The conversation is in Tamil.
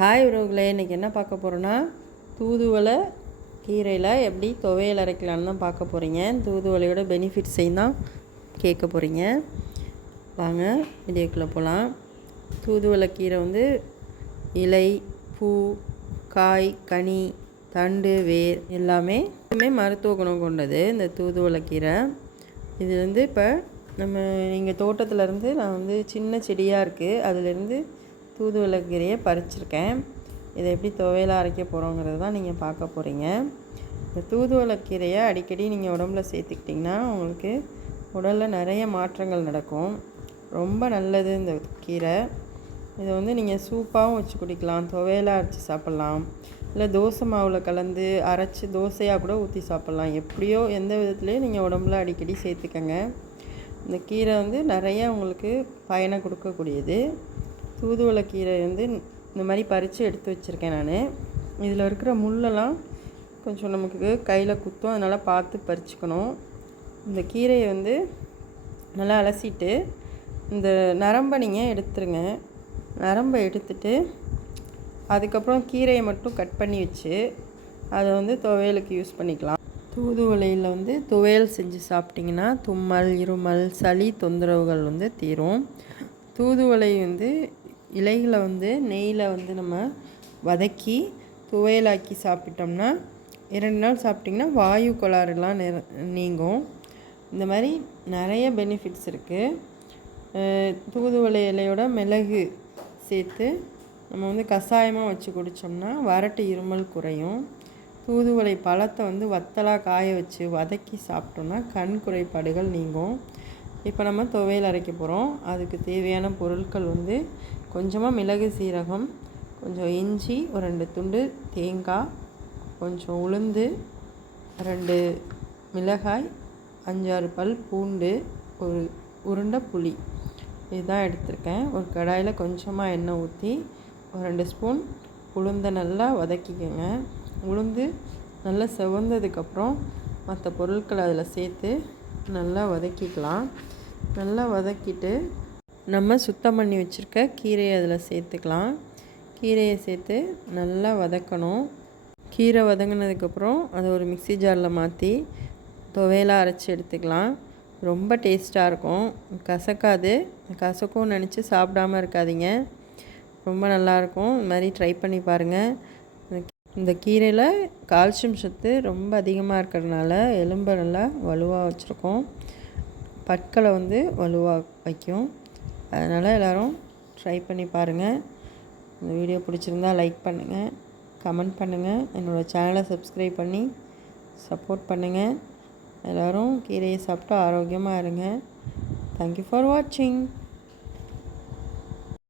ஹாய் உறவுகளே இன்றைக்கி என்ன பார்க்க போகிறோன்னா தூதுவளை கீரையில் எப்படி துவையல் அரைக்கலான்னு தான் பார்க்க போகிறீங்க தூதுவளையோட பெனிஃபிட்ஸையும் தான் கேட்க போகிறீங்க வாங்க வீடியோக்குள்ளே போகலாம் தூதுவளை கீரை வந்து இலை பூ காய் கனி தண்டு வேர் எல்லாமே எல்லாமே மருத்துவ குணம் கொண்டது இந்த தூதுவளை கீரை. இது வந்து இப்போ நம்ம எங்கள் தோட்டத்துலேருந்து நான் வந்து சின்ன செடியாக இருக்குது அதுலேருந்து தூதுவளை கீரையை பறிச்சிருக்கேன். இதை எப்படி துவையலாக அரைக்க போகிறோங்கிறது தான் நீங்கள் பார்க்க போகிறீங்க இந்த தூதுவளை கீரையை அடிக்கடி நீங்கள் உடம்புல சேர்த்துக்கிட்டிங்கன்னா உங்களுக்கு உடலில் நிறைய மாற்றங்கள் நடக்கும். ரொம்ப நல்லது இந்த கீரை. இதை வந்து நீங்கள் சூப்பாகவும் வச்சு குடிக்கலாம் துவையலாக அரைச்சி சாப்பிட்லாம். இல்லை தோசை மாவில் கலந்து அரைச்சி தோசையாக கூட ஊற்றி சாப்பிட்லாம். எப்படியோ எந்த விதத்துலேயும் நீங்கள் உடம்புல அடிக்கடி சேர்த்துக்கங்க. இந்த கீரை வந்து நிறைய உங்களுக்கு பயனை கொடுக்கக்கூடியது. தூதுவளை கீரை வந்து இந்த மாதிரி பறித்து எடுத்து வச்சுருக்கேன் நான். இதில் இருக்கிற முள்ளெல்லாம் கொஞ்சம் நமக்கு கையில் குத்தும் அதனால் பார்த்து பறிச்சுக்கணும். இந்த கீரையை வந்து நல்லா அலசிட்டு இந்த நரம்பை நீங்கள் எடுத்துருங்க. நரம்பை எடுத்துட்டு அதுக்கப்புறம் கீரையை மட்டும் கட் பண்ணி வச்சு அதை வந்து துவையலுக்கு யூஸ் பண்ணிக்கலாம். தூதுவளையில் வந்து துவையல் செஞ்சு சாப்பிட்டிங்கன்னா தும்மல் இருமல் சளி தொந்தரவுகள் வந்து தீரும். தூதுவளை வந்து இலைகளை வந்து நெய்யில் வந்து நம்ம வதக்கி துவையலாக்கி சாப்பிட்டோம்னா இரண்டு நாள் சாப்பிட்டிங்கன்னா வாயு கோளாறுலாம் நீங்கும். இந்த மாதிரி நிறைய பெனிஃபிட்ஸ் இருக்குது தூதுவளை இலையோட மிளகு சேர்த்து நம்ம வந்து கஷாயமாக வச்சு குடித்தோம்னா வறட்டு இருமல் குறையும். தூதுவளை பழத்தை வந்து வத்தலாக காய வச்சு வதக்கி சாப்பிட்டோம்னா கண் குறைபாடுகள் நீங்கும். இப்போ நம்ம துவையல் அரைக்க போகிறோம் அதுக்கு தேவையான பொருட்கள் வந்து கொஞ்சமாக மிளகு சீரகம் கொஞ்சம் இஞ்சி ஒரு ரெண்டு துண்டு தேங்காய் கொஞ்சம் உளுந்து ரெண்டு மிளகாய் அஞ்சாறு பல் பூண்டு ஒரு உருண்டை புளி. இதுதான் எடுத்திருக்கேன். ஒரு கடாயில் கொஞ்சமாக எண்ணெய் ஊற்றி ஒரு ரெண்டு ஸ்பூன் உளுந்தை நல்லா வதக்கிக்கோங்க. உளுந்து நல்லா செவந்ததுக்கப்புறம் மற்ற பொருட்களை அதில் சேர்த்து நல்லா வதக்கிக்கலாம். நல்லா வதக்கிட்டு நம்ம சுத்தம் பண்ணி வச்சுருக்க கீரையை அதில் சேர்த்துக்கலாம். கீரையை சேர்த்து நல்லா வதக்கணும். கீரை வதங்கினதுக்கப்புறம் அதை ஒரு மிக்சி ஜாரில் மாற்றி துவையலாக அரைச்சி எடுத்துக்கலாம். ரொம்ப டேஸ்ட்டாக இருக்கும். கசக்காது. கசக்கும் நினச்சி சாப்பிடாமல் இருக்காதிங்க. ரொம்ப நல்லாயிருக்கும் இது மாதிரி ட்ரை பண்ணி பாருங்கள் இந்த கீரையில் கால்சியம் சத்து ரொம்ப அதிகமாக இருக்கிறதுனால எலும்பை நல்லா வலுவாக வச்சுருக்கோம். பற்களை வந்து வலுவாக வைக்கும். அதனால் எல்லோரும் ட்ரை பண்ணி பாருங்கள் இந்த வீடியோ பிடிச்சிருந்தா லைக் பண்ணுங்கள் கமெண்ட் பண்ணுங்கள் என்னோடய சேனலை சப்ஸ்கிரைப் பண்ணி சப்போர்ட் பண்ணுங்கள் எல்லோரும் கீரையை சாப்பிட்டு ஆரோக்கியமாக இருங்க. தேங்க்யூ ஃபார் வாட்சிங்